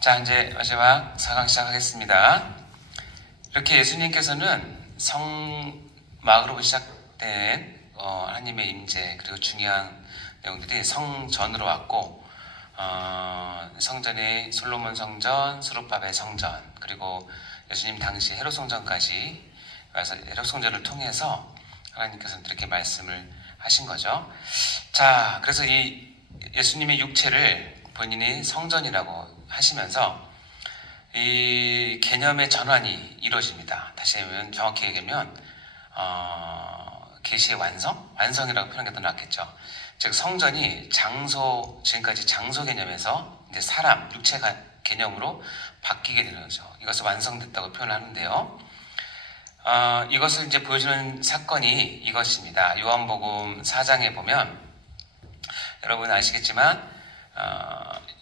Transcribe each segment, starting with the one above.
자, 이제 마지막 4강 시작하겠습니다. 이렇게 예수님께서는 성막으로 시작된 하나님의 임재, 그리고 중요한 내용들이 성전으로 왔고, 성전이 솔로몬 성전, 스룹바벨 성전, 그리고 예수님 당시 헤롯 성전까지 와서 헤롯 성전을 통해서 하나님께서는 이렇게 말씀을 하신 거죠. 자, 그래서 이 예수님의 육체를 본인이 성전이라고 하시면서 이 개념의 전환이 이루어집니다. 다시 하면 정확히 얘기하면 계시의 완성이라고 표현하는 게 더 낫겠죠. 즉 성전이 장소, 지금까지 장소 개념에서 이제 사람, 육체 개념으로 바뀌게 되는 거죠. 이것을 완성됐다고 표현하는데요. 이것을 이제 보여주는 사건이 이것입니다. 요한복음 4장에 보면 여러분 아시겠지만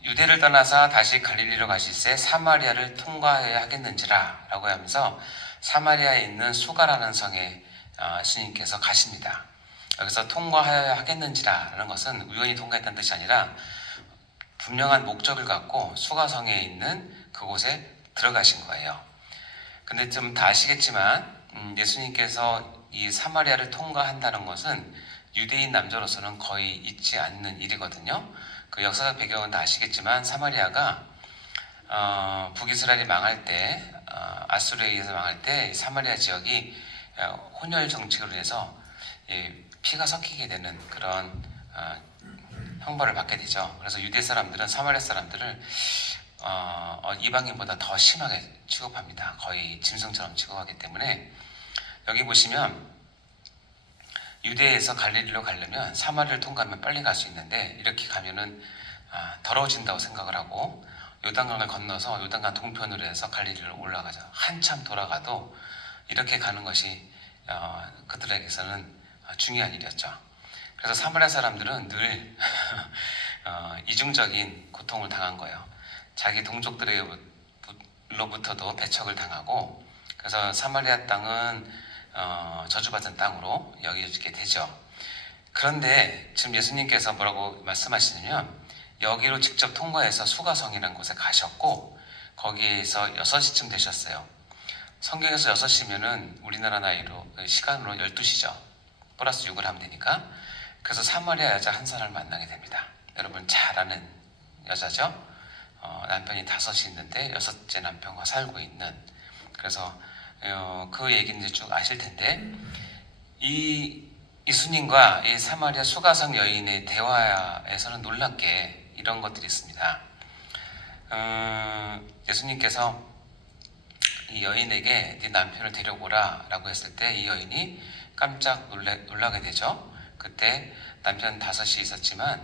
유대를 떠나서 다시 갈릴리로 가실새 사마리아를 통과해야 하겠는지라 라고 하면서 사마리아에 있는 수가라는 성에 예수님께서 가십니다. 여기서 통과해야 하겠는지라 라는 것은 우연히 통과했다는 뜻이 아니라 분명한 목적을 갖고 수가성에 있는 그곳에 들어가신 거예요. 근데 좀 다 아시겠지만 예수님께서 이 사마리아를 통과한다는 것은 유대인 남자로서는 거의 있지 않는 일이거든요. 그 역사적 배경은 다 아시겠지만 사마리아가 북이스라엘이 망할 때 아수르에 의해서 망할 때 사마리아 지역이 혼혈 정책으로 인해서 피가 섞이게 되는 그런 형벌을 받게 되죠. 그래서 유대 사람들은 사마리아 사람들을 이방인보다 더 심하게 취급합니다. 거의 짐승처럼 취급하기 때문에 여기 보시면 유대에서 갈릴리로 가려면 사마리아를 통과하면 빨리 갈 수 있는데 이렇게 가면은 더러워진다고 생각을 하고 요단강을 건너서 요단강 동편으로 해서 갈릴리로 올라가죠. 한참 돌아가도 이렇게 가는 것이 그들에게서는 중요한 일이었죠. 그래서 사마리아 사람들은 늘 이중적인 고통을 당한 거예요. 자기 동족들로부터도 배척을 당하고, 그래서 사마리아 땅은 저주받은 땅으로 여겨지게 되죠. 그런데 지금 예수님께서 뭐라고 말씀하시냐면 여기로 직접 통과해서 수가성이라는 곳에 가셨고 거기에서 6시쯤 되셨어요. 성경에서 6시면은 우리나라 나이로 시간으로 12시죠. 플러스 6을 하면 되니까. 그래서 사마리아 여자 한 사람을 만나게 됩니다. 여러분 잘 아는 여자죠. 남편이 5이 있는데 6째 남편과 살고 있는. 그래서 그 얘기는 이제 쭉 아실 텐데 예수님과 이 사마리아 수가성 여인의 대화에서는 놀랍게 이런 것들이 있습니다. 예수님께서 이 여인에게 네 남편을 데려오라 라고 했을 때 이 여인이 깜짝 놀라게 되죠. 그때 남편 5이 있었지만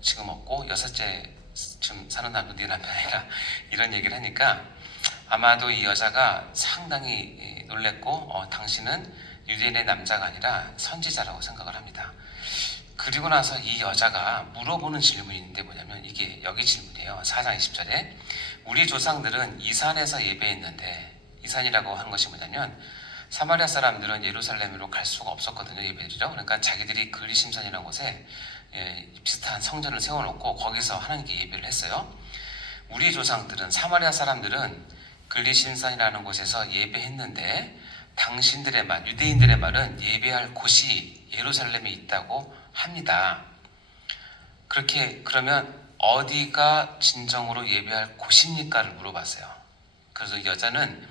지금 없고 6째쯤 사는 남편 네 남편 아니라 이런 얘기를 하니까 아마도 이 여자가 상당히 놀랬고 당신은 유대인의 남자가 아니라 선지자라고 생각을 합니다. 그리고 나서 이 여자가 물어보는 질문이 있는데 뭐냐면 이게 여기 질문이에요. 4장 20절에 우리 조상들은 이 산에서 예배했는데, 이 산이라고 한 것이 뭐냐면 사마리아 사람들은 예루살렘으로 갈 수가 없었거든요. 예배드리러. 그러니까 자기들이 글리심산이라는 곳에 비슷한 성전을 세워놓고 거기서 하나님께 예배를 했어요. 우리 조상들은, 사마리아 사람들은 글리심산이라는 곳에서 예배했는데 당신들의 말, 유대인들의 말은 예배할 곳이 예루살렘에 있다고 합니다. 그러면 어디가 진정으로 예배할 곳입니까를 물어봤어요. 그래서 여자는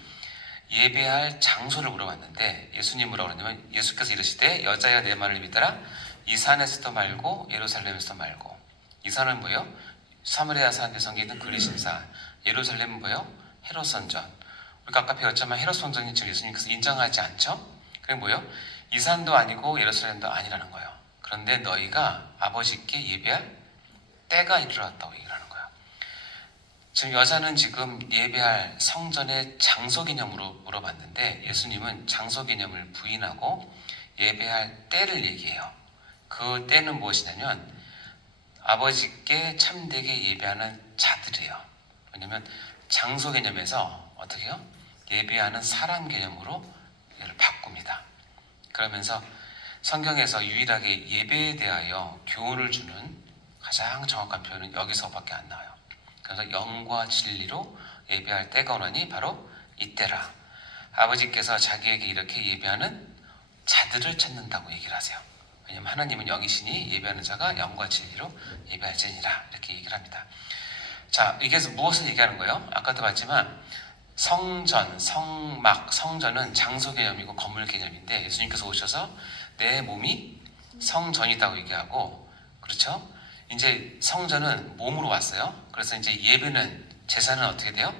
예배할 장소를 물어봤는데 예수님 뭐라고 그러냐면 예수께서 이르시되 여자야 내 말을 믿어라. 이 산에서도 말고 예루살렘에서도 말고. 이 산은 뭐예요? 사마리아 사람들 성경에 있는 그리심산. 예루살렘은 뭐예요? 헤롯 선전. 우리가 아까 배웠지만 헤롯 선전이 지금 예수님께서 인정하지 않죠? 그게 뭐예요? 이 산도 아니고 예루살렘도 아니라는 거예요. 그런데 너희가 아버지께 예배할 때가 이르렀다고 얘기를 하는 거예요. 지금 여자는 지금 예배할 성전의 장소 개념으로 물어봤는데 예수님은 장소 개념을 부인하고 예배할 때를 얘기해요. 그 때는 무엇이냐면 아버지께 참되게 예배하는 자들이에요. 왜냐하면 장소 개념에서 어떻게 해요? 예배하는 사람 개념으로 얘를 바꿉니다. 그러면서 성경에서 유일하게 예배에 대하여 교훈을 주는 가장 정확한 표현은 여기서밖에 안 나와요. 그래서 영과 진리로 예배할 때가 오나니 바로 이때라. 아버지께서 자기에게 이렇게 예배하는 자들을 찾는다고 얘기를 하세요. 왜냐하면 하나님은 영이시니 예배하는 자가 영과 진리로 예배할지니라 이렇게 얘기를 합니다. 자, 이게 무엇을 얘기하는 거예요? 아까도 봤지만 성전, 성막, 성전은 장소 개념이고 건물 개념인데 예수님께서 오셔서 내 몸이 성전이라고 얘기하고, 그렇죠? 이제 성전은 몸으로 왔어요. 그래서 이제 예배는, 제사는 어떻게 돼요?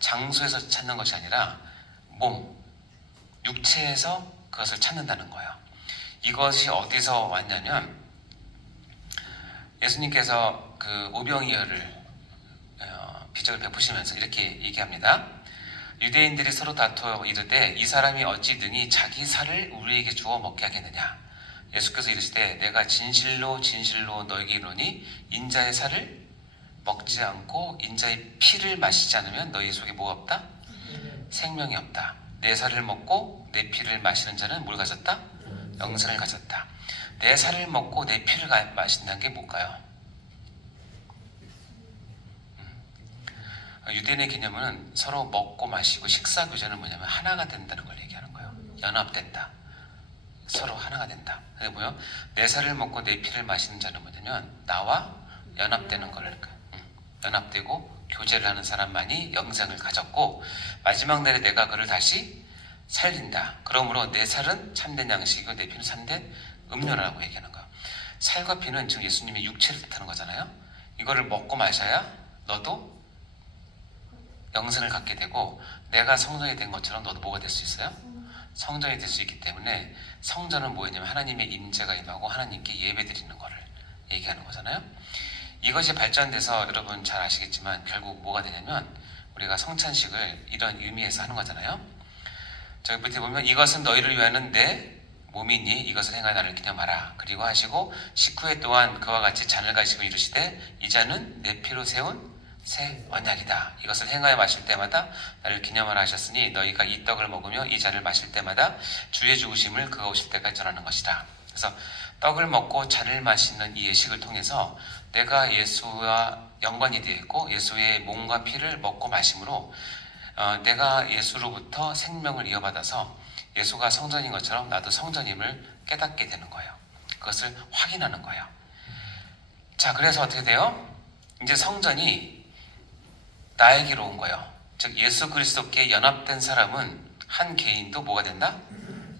장소에서 찾는 것이 아니라 몸, 육체에서 그것을 찾는다는 거예요. 이것이 어디서 왔냐면 예수님께서 그 오병이어를 비적을 베푸시면서 이렇게 얘기합니다. 유대인들이 서로 다투어 이르되 이 사람이 어찌 능히 자기 살을 우리에게 주어 먹게 하겠느냐. 예수께서 이르시되 내가 진실로 진실로 너에게 이르노니 인자의 살을 먹지 않고 인자의 피를 마시지 않으면 너희 속에 뭐가 없다? 생명이 없다. 내 살을 먹고 내 피를 마시는 자는 뭘 가졌다? 영생을 가졌다. 내 살을 먹고 내 피를 마신다는 게 뭘까요? 유대인의 개념은 서로 먹고 마시고 식사 교제는 뭐냐면 하나가 된다는 걸 얘기하는 거예요. 연합된다. 서로 하나가 된다. 그게 뭐예요? 내 살을 먹고 내 피를 마시는 자는 뭐냐면 나와 연합되는 걸, 연합되고 교제를 하는 사람만이 영생을 가졌고 마지막 날에 내가 그를 다시 살린다. 그러므로 내 살은 참된 양식이고 내 피는 참된 음료라고 얘기하는 거예요. 살과 피는 지금 예수님의 육체를 뜻하는 거잖아요. 이거를 먹고 마셔야 너도 영생을 갖게 되고 내가 성전이 된 것처럼 너도 뭐가 될 수 있어요? 성전이 될 수 있기 때문에 성전은 뭐였냐면 하나님의 임재가 임하고 하나님께 예배드리는 것을 얘기하는 거잖아요. 이것이 발전돼서 여러분 잘 아시겠지만 결국 뭐가 되냐면 우리가 성찬식을 이런 의미에서 하는 거잖아요. 저기 밑에 보면 이것은 너희를 위하는 내 몸이니 이것을 행하여 나를 기념하라. 그리고 하시고 19회 동안 그와 같이 잔을 가지고 이르시되 이 잔은 내 피로 세운 새 언약이다. 이것을 행하여 마실 때마다 나를 기념하라 하셨으니 너희가 이 떡을 먹으며 이 잔을 마실 때마다 주의 죽으심을 그가 오실 때까지 전하는 것이다. 그래서 떡을 먹고 잔을 마시는 이 예식을 통해서 내가 예수와 연관이 되어 있고 예수의 몸과 피를 먹고 마심으로 내가 예수로부터 생명을 이어받아서 예수가 성전인 것처럼 나도 성전임을 깨닫게 되는 거예요. 그것을 확인하는 거예요. 자, 그래서 어떻게 돼요? 이제 성전이 나에게로 온 거예요. 즉 예수 그리스도께 연합된 사람은 한 개인도 뭐가 된다?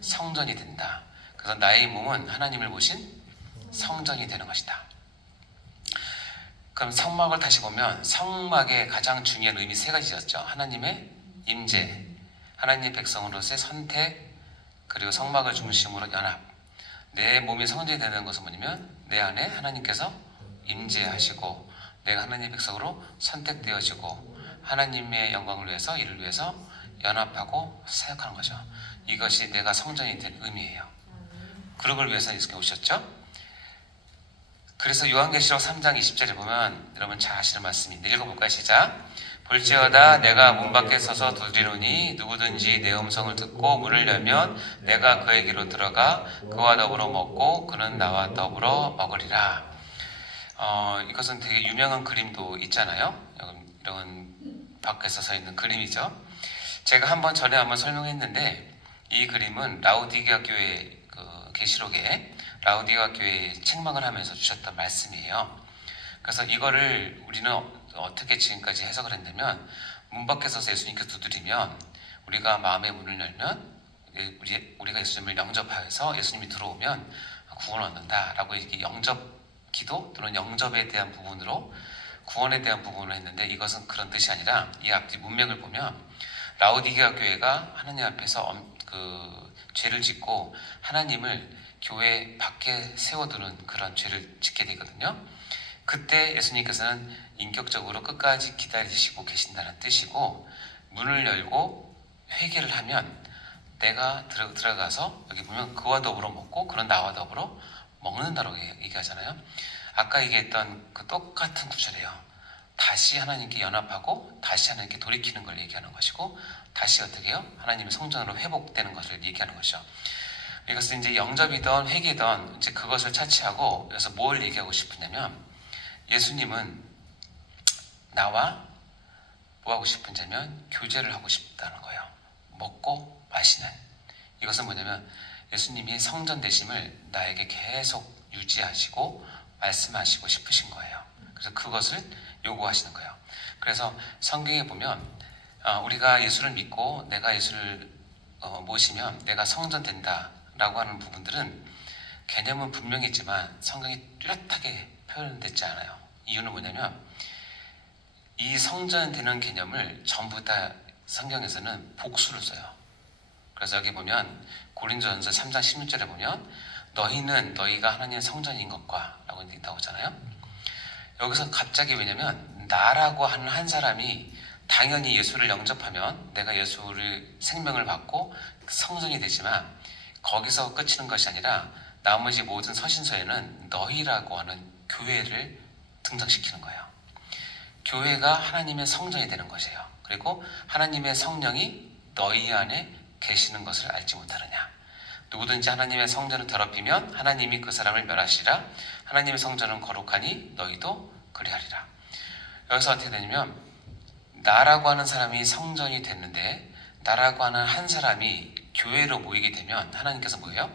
성전이 된다. 그래서 나의 몸은 하나님을 모신 성전이 되는 것이다. 그럼 성막을 다시 보면 성막의 가장 중요한 의미 세 가지였죠. 하나님의 임재, 하나님의 백성으로서의 선택, 그리고 성막을 중심으로 연합. 내 몸이 성전이 되는 것은 뭐냐면 내 안에 하나님께서 임재하시고 내가 하나님의 백성으로 선택되어지고 하나님의 영광을 위해서 이를 위해서 연합하고 사역하는 거죠. 이것이 내가 성전이 된 의미예요. 그런 걸 위해서 예수님이 오셨죠. 그래서 요한계시록 3장 20절에 보면 여러분 잘 아시는 말씀인데 읽어볼까요? 시작. 볼지어다 내가 문 밖에 서서 두드리노니 누구든지 내 음성을 듣고 문을 열면 내가 그에게로 들어가 그와 더불어 먹고 그는 나와 더불어 먹으리라. 이것은 되게 유명한 그림도 있잖아요. 이런 밖에서 서 있는 그림이죠. 제가 한번 전에 한번 설명했는데 이 그림은 라우디게아 교회 그 계시록에 라우디게아 교회에 책망을 하면서 주셨던 말씀이에요. 그래서 이거를 우리는 어떻게 지금까지 해석을 했냐면 문 밖에 서서 예수님께서 두드리면 우리가 마음의 문을 열면 우리가 예수님을 영접하여서 예수님이 들어오면 구원을 얻는다라고 이렇게 영접 기도 또는 영접에 대한 부분으로 구원에 대한 부분을 했는데 이것은 그런 뜻이 아니라 이 앞뒤 문맥을 보면 라우디게아 교회가 하나님 앞에서 그 죄를 짓고 하나님을 교회 밖에 세워두는 그런 죄를 짓게 되거든요. 그때 예수님께서는 인격적으로 끝까지 기다리시고 계신다는 뜻이고 문을 열고 회개를 하면 내가 들어가서 여기 보면 그와 더불어 먹고 그는 나와 더불어 먹는다라고 얘기하잖아요. 아까 얘기했던 그 똑같은 구절이에요. 다시 하나님께 연합하고 다시 하나님께 돌이키는 걸 얘기하는 것이고 다시 어떻게 해요? 하나님의 성전으로 회복되는 것을 얘기하는 것이죠. 이것은 이제 영접이든 회개든 이제 그것을 차치하고 그래서 뭘 얘기하고 싶으냐면 예수님은 나와 뭐 하고 싶은지면 교제를 하고 싶다는 거예요. 먹고 마시는. 이것은 뭐냐면 예수님이 성전 되심을 나에게 계속 유지하시고 말씀하시고 싶으신 거예요. 그래서 그것을 요구하시는 거예요. 그래서 성경에 보면 우리가 예수를 믿고 내가 예수를 모시면 내가 성전 된다라고 하는 부분들은 개념은 분명했지만 성경이 뚜렷하게 표현되지 않아요. 이유는 뭐냐면 이 성전 되는 개념을 전부 다 성경에서는 복수를 써요. 그래서 여기 보면 고린도전서 3장 16절에 보면 너희는 너희가 하나님의 성전인 것과 라고 나오잖아요. 여기서 갑자기 왜냐면 나라고 하는 한 사람이 당연히 예수를 영접하면 내가 예수를 생명을 받고 성전이 되지만 거기서 끝이는 것이 아니라 나머지 모든 서신서에는 너희라고 하는 교회를 등장시키는 거예요. 교회가 하나님의 성전이 되는 것이에요. 그리고 하나님의 성령이 너희 안에 계시는 것을 알지 못하느냐. 누구든지 하나님의 성전을 더럽히면 하나님이 그 사람을 멸하시리라. 하나님의 성전은 거룩하니 너희도 그리하리라. 여기서 어떻게 되냐면 나라고 하는 사람이 성전이 됐는데 나라고 하는 한 사람이 교회로 모이게 되면 하나님께서 뭐예요?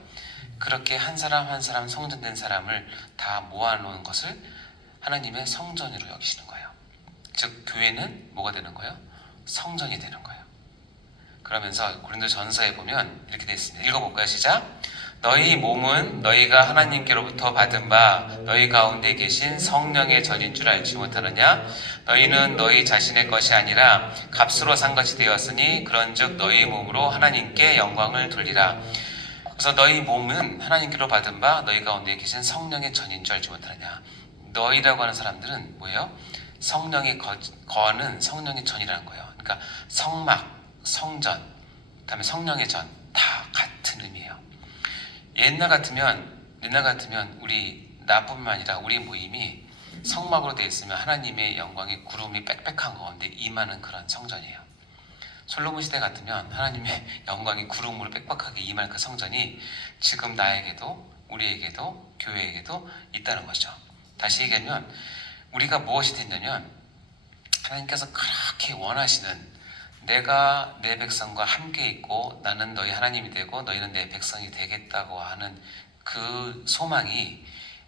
그렇게 한 사람 한 사람 성전된 사람을 다 모아놓은 것을 하나님의 성전으로 여기시는 거예요. 즉 교회는 뭐가 되는 거예요? 성전이 되는 거예요. 그러면서 고린도전서에 보면 이렇게 되어 있습니다. 읽어볼까요? 시작. 너희 몸은 너희가 하나님께로부터 받은 바 너희 가운데 계신 성령의 전인 줄 알지 못하느냐? 너희는 너희 자신의 것이 아니라 값으로 산 것이 되었으니 그런즉 너희 몸으로 하나님께 영광을 돌리라. 그래서 너희 몸은 하나님께로 받은 바 너희 가운데 계신 성령의 전인 줄 알지 못하느냐? 너희라고 하는 사람들은 뭐예요? 성령이 거하는 성령의 전이라는 거예요. 그러니까 성막, 성전, 그다음에 성령의 전 다 같은 의미예요. 옛날 같으면 우리 나뿐만 아니라 우리 모임이 성막으로 되어 있으면 하나님의 영광의 구름이 빽빽한 가운데 임하는 그런 성전이에요. 솔로몬 시대 같으면 하나님의 영광이 구름으로 빽빽하게 임할 그 성전이 지금 나에게도 우리에게도 교회에게도 있다는 거죠. 다시 얘기하면 우리가 무엇이 됐냐면 하나님께서 그렇게 원하시는 내가 내 백성과 함께 있고 나는 너희 하나님이 되고 너희는 내 백성이 되겠다고 하는 그 소망이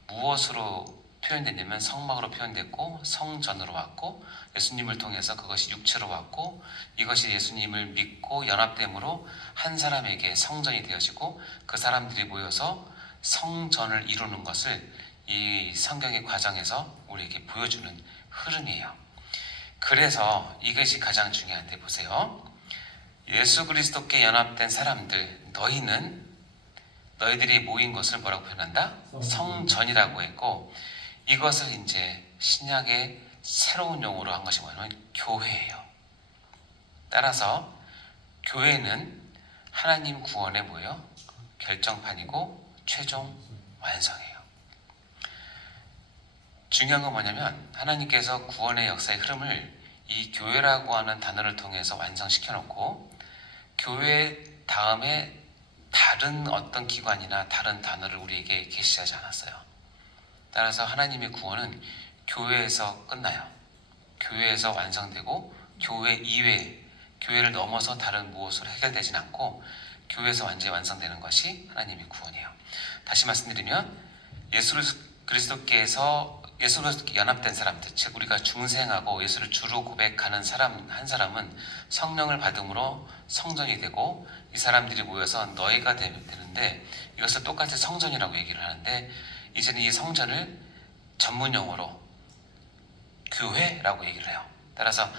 무엇으로 표현됐냐면 성막으로 표현됐고 성전으로 왔고 예수님을 통해서 그것이 육체로 왔고 이것이 예수님을 믿고 연합됨으로 한 사람에게 성전이 되어지고 그 사람들이 모여서 성전을 이루는 것을 이 성경의 과정에서 우리에게 보여주는 흐름이에요. 그래서 이것이 가장 중요한데 보세요. 예수 그리스도께 연합된 사람들 너희들이 모인 것을 뭐라고 표현한다? 성전이라고 했고 이것을 이제 신약의 새로운 용어로 한 것이 뭐냐면 교회예요. 따라서 교회는 하나님 구원의 뭐예요? 결정판이고 최종 완성이에요. 중요한 건 뭐냐면 하나님께서 구원의 역사의 흐름을 이 교회라고 하는 단어를 통해서 완성시켜 놓고 교회 다음에 다른 어떤 기관이나 다른 단어를 우리에게 계시하지 않았어요. 따라서 하나님의 구원은 교회에서 끝나요. 교회에서 완성되고 교회 이외, 교회를 넘어서 다른 무엇으로 해결되진 않고 교회에서 완전히 완성되는 것이 하나님의 구원이에요. 다시 말씀드리면 예수 그리스도께 연합된 사람들, 즉 우리가 중생하고 예수를 주로 고백하는 사람 한 사람은 성령을 받음으로 성전이 되고 이 사람들이 모여서 너희가 되는데 이것을 똑같이 성전이라고 얘기를 하는데 이제는 이 성전을 전문 용어로 교회라고 얘기를 해요. 따라서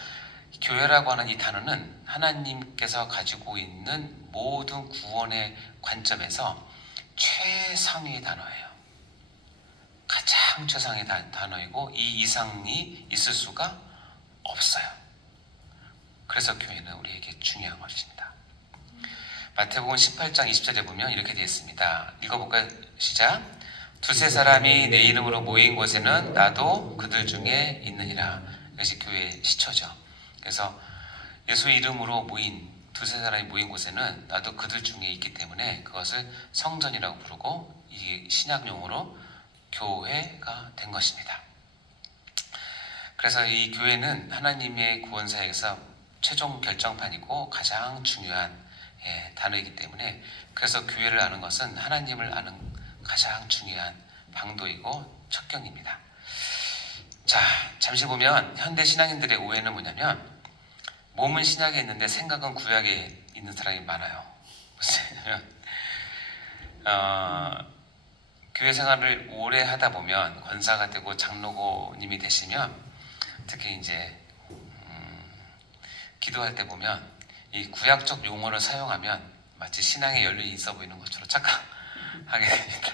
교회라고 하는 이 단어는 하나님께서 가지고 있는 모든 구원의 관점에서 최상위의 단어예요. 가장 최상의 단어이고 이 이상이 있을 수가 없어요. 그래서 교회는 우리에게 중요한 것입니다. 마태복음 18장 20절에 보면 이렇게 되어 있습니다. 읽어볼까요? 시작. 두세 사람이 내 이름으로 모인 곳에는 나도 그들 중에 있느니라. 이것이 교회의 시초죠. 그래서 예수 이름으로 모인 두세 사람이 모인 곳에는 나도 그들 중에 있기 때문에 그것을 성전이라고 부르고 이 신약 용어로 교회가 된 것입니다. 그래서 이 교회는 하나님의 구원 사역에서 최종 결정판이고 가장 중요한 단어이기 때문에, 그래서 교회를 아는 것은 하나님을 아는 가장 중요한 방도이고 척경입니다. 자, 잠시 보면 현대 신앙인들의 오해는 뭐냐면, 몸은 신약에 있는데 생각은 구약에 있는 사람이 많아요. 교회 생활을 오래 하다 보면, 권사가 되고 장로님이 되시면, 특히 이제 기도할 때 보면 이 구약적 용어를 사용하면 마치 신앙에 연륜이 있어 보이는 것처럼 착각하게 됩니다.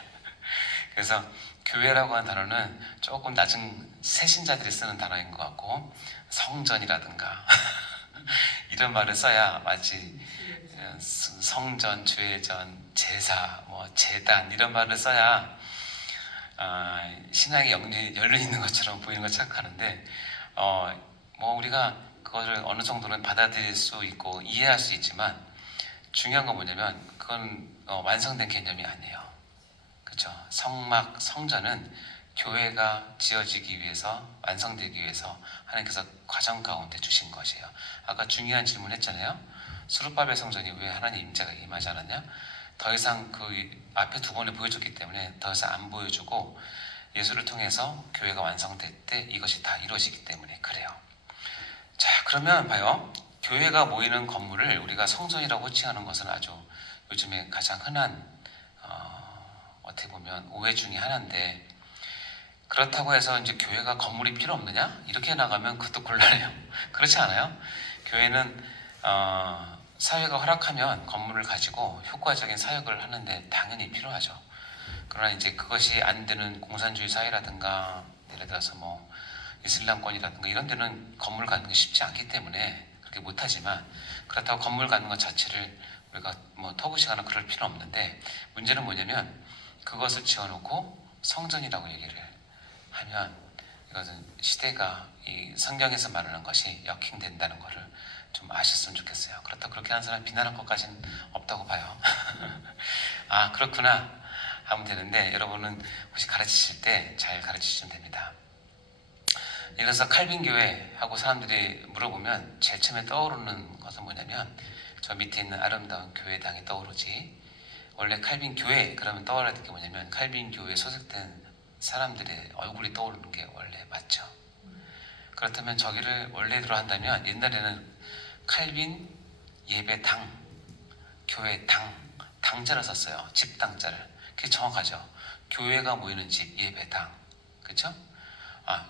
그래서 교회라고 하는 단어는 조금 낮은 새신자들이 쓰는 단어인 것 같고, 성전이라든가 이런 말을 써야 마치 성전, 죄전, 제사, 제단 이런 말을 써야 신앙에 연륜이 있는 것처럼 보이는 걸 착각하는데, 우리가 그것을 어느 정도는 받아들일 수 있고 이해할 수 있지만, 중요한 건 뭐냐면 그건 완성된 개념이 아니에요. 그렇죠? 성막, 성전은 교회가 지어지기 위해서, 완성되기 위해서 하나님께서 과정 가운데 주신 것이에요. 아까 중요한 질문 했잖아요. 수르바벨 성전이 왜 하나님 임재가 임하지 않았냐? 더 이상 그 앞에 두 번에 보여줬기 때문에 더 이상 안 보여주고, 예수를 통해서 교회가 완성될 때 이것이 다 이루어지기 때문에 그래요. 자, 그러면 봐요. 교회가 모이는 건물을 우리가 성전이라고 호칭하는 것은 아주 요즘에 가장 흔한 어떻게 보면 오해 중에 하나인데, 그렇다고 해서 이제 교회가 건물이 필요 없느냐? 이렇게 나가면 그것도 곤란해요. 그렇지 않아요? 교회는 사회가 허락하면 건물을 가지고 효과적인 사역을 하는데 당연히 필요하죠. 그러나 이제 그것이 안 되는 공산주의 사회라든가, 예를 들어서 이슬람권이라든가 이런 데는 건물 갖는 게 쉽지 않기 때문에 그렇게 못하지만, 그렇다고 건물 갖는 것 자체를 우리가 터부시거나 그럴 필요 없는데, 문제는 뭐냐면 그것을 지어놓고 성전이라고 얘기를 하면 이것은 시대가 이 성경에서 말하는 것이 역행된다는 것을 좀 아셨으면 좋겠어요. 그렇다고 그렇게 하는 사람 비난할 것까지는 없다고 봐요. 아, 그렇구나 하면 되는데, 여러분은 혹시 가르치실 때 잘 가르치시면 됩니다. 예를 들어서 칼빈 교회 하고 사람들이 물어보면 제일 처음에 떠오르는 것은 뭐냐면, 저 밑에 있는 아름다운 교회당이 떠오르지, 원래 칼빈 교회 그러면 떠올라야 될 게 뭐냐면 칼빈 교회에 소속된 사람들의 얼굴이 떠오르는 게 원래 맞죠. 그렇다면 저기를 원래대로 한다면, 옛날에는 칼빈 예배당, 교회당, 당자를 썼어요. 집당자를. 그게 정확하죠. 교회가 모이는 집, 예배당. 그렇죠?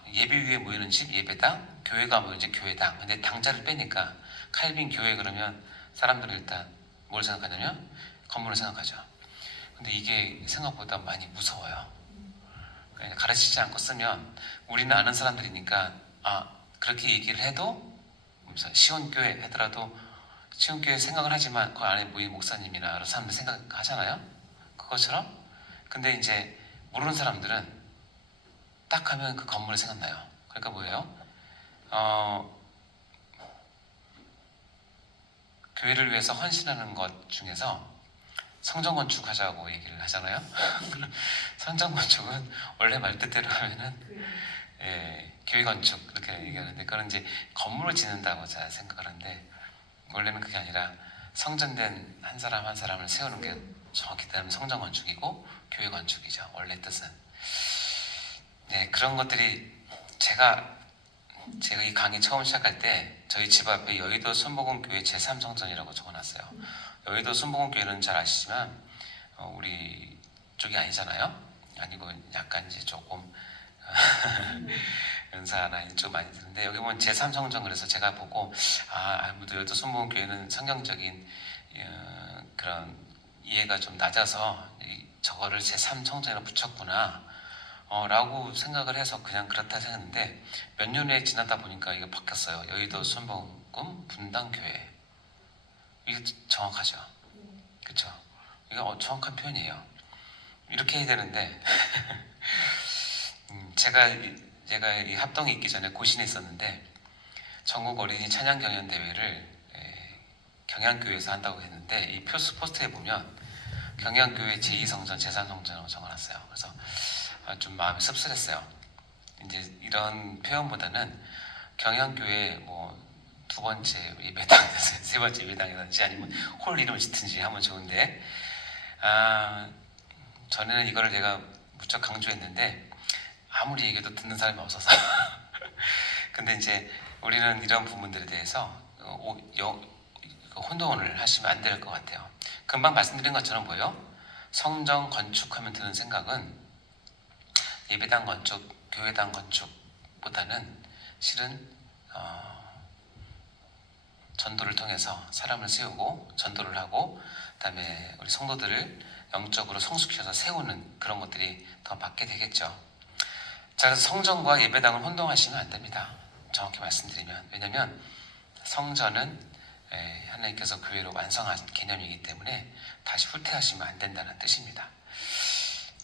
예배 위에 모이는 집, 예배당, 교회가 모이는 집, 교회당. 근데 당자를 빼니까 칼빈 교회 그러면 사람들은 일단 뭘 생각하냐면 건물을 생각하죠. 근데 이게 생각보다 많이 무서워요. 가르치지 않고 쓰면, 우리는 아는 사람들이니까 그렇게 얘기를 해도, 시온교회 하더라도 시온교회 생각을 하지만 그 안에 모인 목사님이나 여러 사람들 생각하잖아요. 그것처럼. 근데 이제 모르는 사람들은 딱 하면 그 건물이 생각나요. 그러니까 뭐예요? 교회를 위해서 헌신하는 것 중에서 성전 건축하자고 얘기를 하잖아요. 성전 건축은 원래 말 뜻대로 하면은 교회 건축 이렇게 얘기하는데, 그건 이제 건물을 짓는다고 잘 생각을 하는데, 원래는 그게 아니라 성전된 한 사람 한 사람을 세우는 게 정확히 따르면 성전 건축이고 교회 건축이죠. 원래 뜻은. 그런 것들이 제가 이 강의 처음 시작할 때 저희 집 앞에 여의도 순복음교회 제3성전이라고 적어놨어요. 여의도 순복음교회는 잘 아시지만 우리 쪽이 아니잖아요. 아니고 약간 이제 조금 연사나 이쪽 많이 드는데, 여기 보면 제3성전, 그래서 제가 보고 아무도 여의도 순복음교회는 성경적인 그런 이해가 좀 낮아서 저거를 제3성전으로 붙였구나 라고 생각을 해서 그냥 그렇다 생각했는데, 몇 년에 지나다 보니까 이게 바뀌었어요. 여의도 순복음 분당교회. 이게 정확하죠. 그렇죠? 이게 정확한 표현이에요. 이렇게 해야 되는데 제가 이 합동이 있기 전에 고신에 있었는데, 전국 어린이 찬양 경연 대회를 경양교회에서 한다고 했는데, 이 포스터에 보면 경양교회 제2성전, 제3성전이라고 적어놨어요. 그래서 좀 마음이 씁쓸했어요. 이제 이런 표현보다는 경영교회 뭐 두 번째 예배당에서 세 번째 예배당이든지 아니면 홀 이름을 짓든지 하면 좋은데, 전에는 이거를 제가 무척 강조했는데 아무리 얘기해도 듣는 사람이 없어서 근데 이제 우리는 이런 부분들에 대해서 혼동을 하시면 안 될 것 같아요. 금방 말씀드린 것처럼 뭐예요? 성전 건축하면 드는 생각은 예배당 건축, 교회당 건축보다는 실은 전도를 통해서 사람을 세우고 전도를 하고, 그다음에 우리 성도들을 영적으로 성숙시켜서 세우는 그런 것들이 더 받게 되겠죠. 자, 그래서 성전과 예배당을 혼동하시면 안 됩니다. 정확히 말씀드리면, 왜냐하면 성전은 하나님께서 교회로 완성한 개념이기 때문에 다시 후퇴하시면 안 된다는 뜻입니다.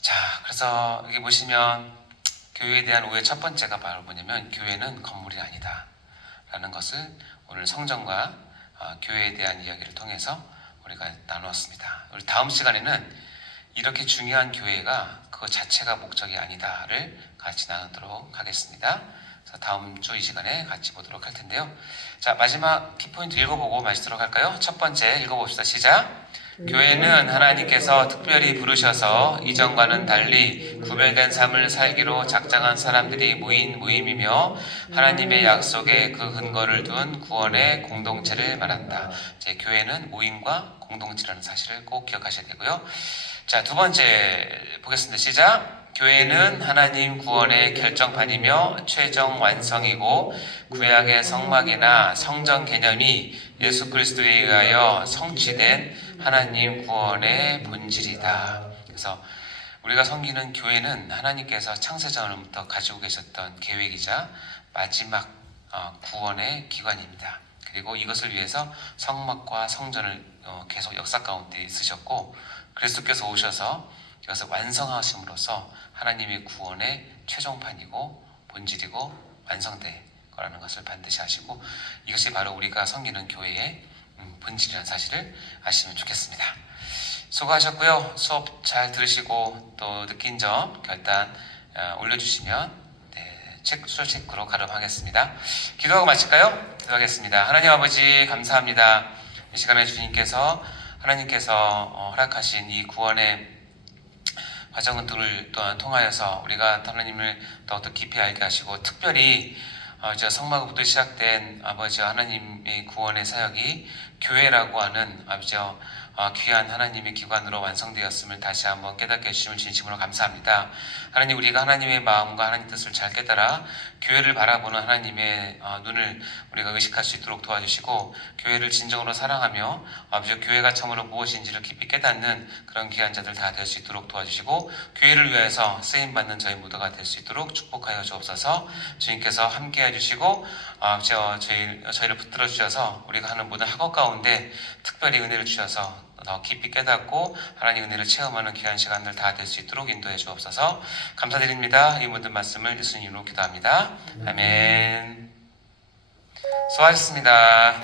자, 그래서 여기 보시면 교회에 대한 오해 첫 번째가 바로 뭐냐면 교회는 건물이 아니다 라는 것을 오늘 성전과 교회에 대한 이야기를 통해서 우리가 나누었습니다. 우리 다음 시간에는 이렇게 중요한 교회가 그것 자체가 목적이 아니다를 같이 나누도록 하겠습니다. 그래서 다음 주 이 시간에 같이 보도록 할 텐데요. 자, 마지막 키포인트 읽어보고 마치도록 할까요? 첫 번째 읽어봅시다. 시작! 교회는 하나님께서 특별히 부르셔서 이전과는 달리 구별된 삶을 살기로 작정한 사람들이 모인 모임이며 하나님의 약속에 그 근거를 둔 구원의 공동체를 말한다. 제 교회는 모임과 공동체라는 사실을 꼭 기억하셔야 되고요. 자, 두 번째 보겠습니다. 시작! 교회는 하나님 구원의 결정판이며 최종 완성이고 구약의 성막이나 성전 개념이 예수 그리스도에 의하여 성취된 하나님 구원의 본질이다. 그래서 우리가 섬기는 교회는 하나님께서 창세전부터 가지고 계셨던 계획이자 마지막 구원의 기관입니다. 그리고 이것을 위해서 성막과 성전을 계속 역사 가운데 있으셨고 그리스도께서 오셔서 이것을 완성하심으로써 하나님의 구원의 최종판이고 본질이고 완성될 거라는 것을 반드시 아시고 이것이 바로 우리가 섬기는 교회의 본질이라는 사실을 아시면 좋겠습니다. 수고하셨고요. 수업 잘 들으시고 또 느낀 점 결단 올려주시면 수저 체크로 가름하겠습니다. 기도하고 마칠까요? 기도하겠습니다. 하나님 아버지 감사합니다. 이 시간에 주님께서 하나님께서 허락하신 이 구원의 과정들을 또한 통하여서 우리가 하나님을 더욱더 깊이 알게 하시고 특별히 성막부터 시작된 아버지 하나님의 구원의 사역이 교회라고 하는 아버지 귀한 하나님의 기관으로 완성되었음을 다시 한번 깨닫게 해주심을 진심으로 감사합니다. 하나님, 우리가 하나님의 마음과 하나님 뜻을 잘 깨달아 교회를 바라보는 하나님의 눈을 우리가 의식할 수 있도록 도와주시고 교회를 진정으로 사랑하며 아버지 교회가 참으로 무엇인지를 깊이 깨닫는 그런 귀한 자들 다 될 수 있도록 도와주시고 교회를 위해서 쓰임받는 저희 모두가 될 수 있도록 축복하여 주옵소서. 주님께서 함께 해주시고 저희를 붙들어 주셔서 우리가 하는 모든 학업 가운데 특별히 은혜를 주셔서 더 깊이 깨닫고 하나님 은혜를 체험하는 귀한 시간들 다 될 수 있도록 인도해 주옵소서. 감사드립니다. 이 모든 말씀을 예수님으로 기도합니다. 아멘. 수고하셨습니다.